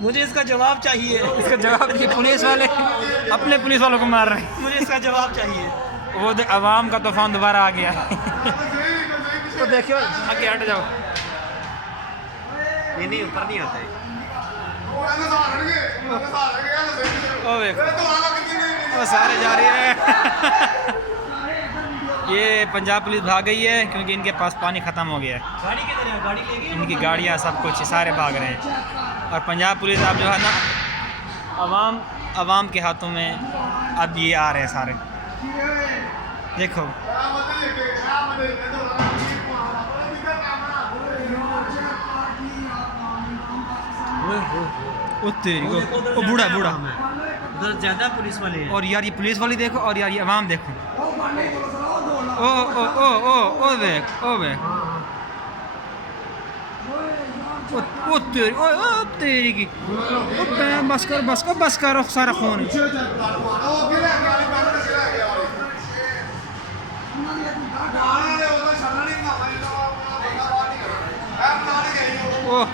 मुझे इसका जवाब चाहिए। इसका जवाब ये पुलिस वाले अपने पुलिस वालों को मार रहे हैं। मुझे इसका जवाब चाहिए। वो अवाम का तूफान दोबारा आ गया है। तो देखियो आगे हट जाओ। ये नहीं ऊपर नहीं आता है। ओ देखो वो सारे जा रहे हैं। ये पंजाब पुलिस भाग गई है क्योंकि इनके पास पानी ख़त्म हो गया है। गाड़ी किधर है? गाड़ी ले गई? इनकी गाड़ियाँ सब कुछ सारे भाग रहे हैं। और पंजाब पुलिस अब जो है ना अवाम के हाथों में अब ये आ रहे हैं सारे। देखो ओ तेरी को ओ बूढ़ा बूढ़ा उधर ज़्यादा पुलिस वाले हैं। और यार ये पुलिस वाली देखो और यार ये अवाम देखो। ओ ओ ओ ओ ओ देख ओ देख ओ तेरी ओ तेरी की बस कर सारा खून है। ओ